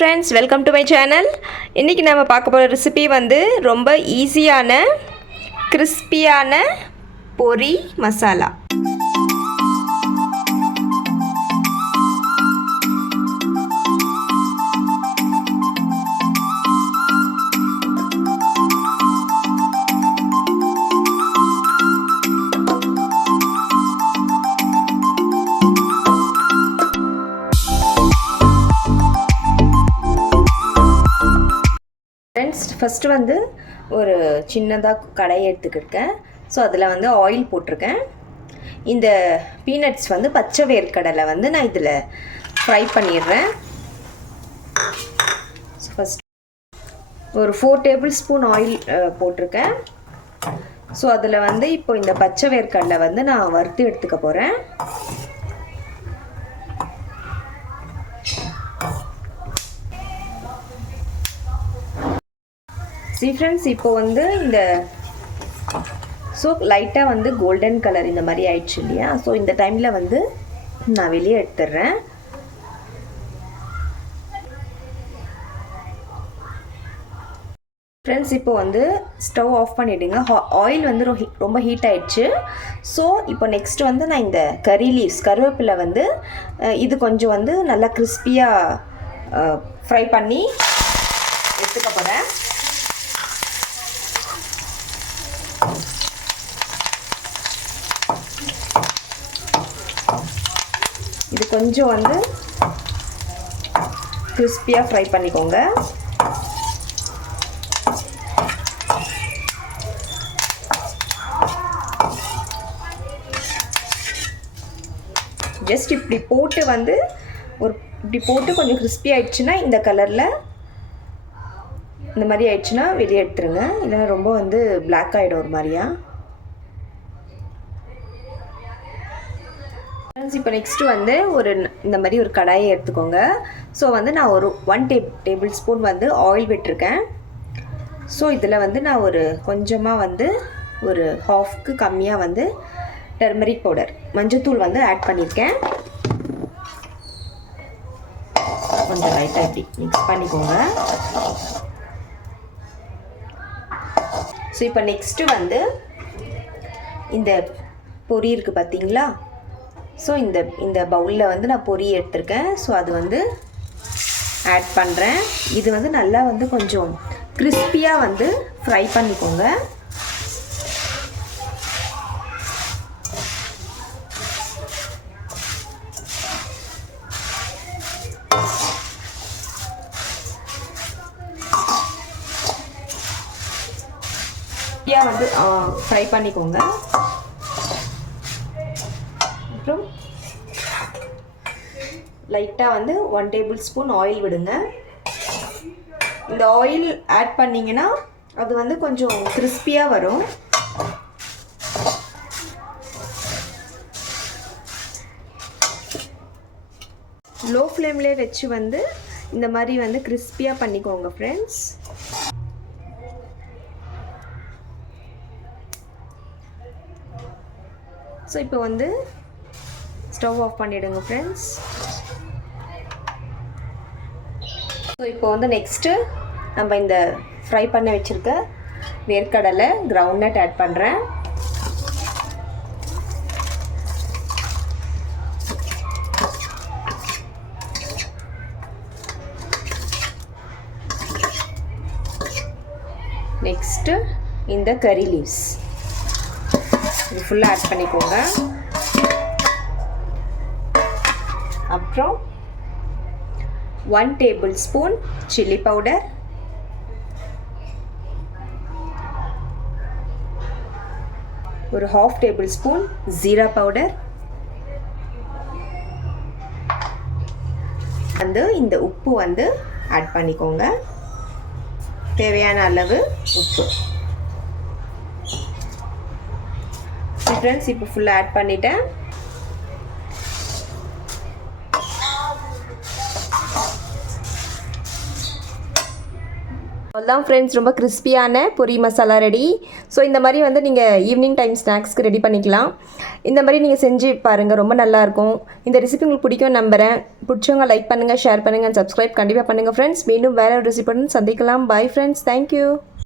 Friends, welcome to my channel. இன்றைக்கி நம்ம பார்க்க போகிற ரெசிபி வந்து ரொம்ப ஈஸியான கிறிஸ்பியான பொரி மசாலா. ஃப்ரெண்ட்ஸ், ஃபஸ்ட்டு வந்து ஒரு சின்னதாக கடாயை எடுத்துக்கிட்டேன். ஸோ அதில் வந்து ஆயில் போட்டிருக்கேன். இந்த பீனட்ஸ் வந்து பச்சை வேர்க்கடலை வந்து நான் இதில் ஃப்ரை பண்ணிடுறேன். ஃபஸ்ட் ஒரு 4 டேபிள் ஸ்பூன் ஆயில் போட்டிருக்கேன். ஸோ அதில் வந்து இப்போ இந்த பச்சை வேர்க்கடலை வந்து நான் வறுத்து எடுத்துக்க போகிறேன். ஃப்ரெண்ட்ஸ், இப்போ வந்து இந்த லைட்டாக வந்து கோல்டன் கலர் இந்த மாதிரி ஆயிடுச்சு இல்லையா? ஸோ இந்த டைமில் வந்து நான் வெளியே எடுத்துடுறேன். ஃப்ரெண்ட்ஸ், இப்போ வந்து ஸ்டவ் ஆஃப் பண்ணிவிடுங்க. ஆயில் வந்து ரொம்ப ஹீட் ஆயிடுச்சு. ஸோ இப்போ நெக்ஸ்ட் வந்து நான் இந்த கருவேப்பிலை வந்து இது கொஞ்சம் வந்து நல்லா கிறிஸ்பியாக ஃப்ரை பண்ணி எடுத்துக்க போகிறேன். இது கொஞ்சம் வந்து கிறிஸ்பியாக ஃப்ரை பண்ணிக்கோங்க. ஜஸ்ட் இப்படி போட்டு வந்து இப்படி போட்டு கொஞ்சம் கிறிஸ்பி ஆயிடுச்சுன்னா, இந்த கலரில் இந்த மாதிரி ஆயிடுச்சுன்னா வெளியே எடுத்துருங்க. இல்லைன்னா ரொம்ப வந்து பிளாக் ஆகிடும் ஒரு மாதிரியா. இப்போ நெக்ஸ்ட்டு வந்து இந்த மாதிரி ஒரு கடாயை எடுத்துக்கோங்க. ஸோ வந்து நான் ஒரு 1 டேபிள் ஸ்பூன் வந்து ஆயில் விட்டுருக்கேன். ஸோ இதில் வந்து நான் கொஞ்சமாக வந்து ஒரு ஹாஃப்க்கு கம்மியாக வந்து டர்மரிக் பவுடர், மஞ்சத்தூள் வந்து ஆட் பண்ணியிருக்கேன். கொஞ்சம் லைட்டாக இப்படி மிக்ஸ் பண்ணிக்கோங்க. ஸோ இப்போ நெக்ஸ்ட்டு வந்து இந்த பொரி இருக்குது பார்த்தீங்களா? ஸோ இந்த பவுலில் வந்து நான் பொரி எடுத்திருக்கேன். ஸோ அது வந்து ஆட் பண்ணுறேன். இது வந்து நல்லா வந்து கொஞ்சம் கிறிஸ்பியாக வந்து ஃப்ரை பண்ணிக்கோங்க. வந்து ஃப்ரை பண்ணிக்கோங்க. அப்புறம் லைட்டாக வந்து 1 டேபிள் ஸ்பூன் ஆயில் விடுங்க. இந்த ஆயில் ஆட் பண்ணிங்கன்னா அது வந்து கொஞ்சம் கிறிஸ்பியாக வரும். லோ ஃப்ளேம்லேயே வச்சு வந்து இந்த மாதிரி வந்து கிறிஸ்பியாக பண்ணிக்கோங்க ஃப்ரெண்ட்ஸ். ஸோ இப்போ வந்து ஸ்டவ் ஆஃப் பண்ணிவிடுங்க ஃப்ரெண்ட்ஸ். ஸோ இப்போ வந்து நெக்ஸ்ட்டு நம்ம இந்த ஃப்ரை பண்ண வச்சுருக்க வேர்க்கடலை கிரவுண்ட் நட் ஆட் பண்ணுறேன். நெக்ஸ்ட்டு இந்த கறி லீவ்ஸ் இது ஃபுல்லாக ஆட் பண்ணிக்கோங்க. அப்புறம் 1 டேபிள் ஸ்பூன் சில்லி பவுடர், ஒரு 1/2 டேபிள் ஸ்பூன் ஜீரா பவுடர், வந்து இந்த உப்பு வந்து ஆட் பண்ணிக்கோங்க. தேவையான அளவு உப்பு. ஃப்ரெண்ட்ஸ், இப்போ ஃபுல்லாக ஆட் பண்ணிட்டேன். அவ்வளோதான் ஃப்ரெண்ட்ஸ், ரொம்ப கிறிஸ்பியான பொரி மசாலா ரெடி. ஸோ இந்த மாதிரி வந்து நீங்கள் ஈவினிங் டைம் ஸ்நாக்ஸ்க்கு ரெடி பண்ணிக்கலாம். இந்த மாதிரி நீங்கள் செஞ்சு பாருங்கள், ரொம்ப நல்லாயிருக்கும். இந்த ரெசிபி உங்களுக்கு பிடிக்கும் நம்புகிறேன். பிடிச்சவங்க லைக் பண்ணுங்கள், ஷேர் பண்ணுங்கள், சப்ஸ்கிரைப் கண்டிப்பாக பண்ணுங்கள் ஃப்ரெண்ட்ஸ். மீண்டும் வேறு ஒரு ரெசிபியுடன் சந்திக்கலாம். Bye friends, thank you.